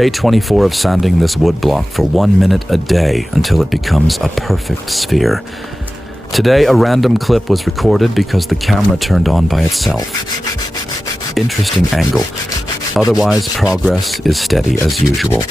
Day 24 of sanding this wood block for 1 minute a day until it becomes a perfect sphere. Today, a random clip was recorded because the camera turned on by itself. Interesting angle. Otherwise, progress is steady as usual.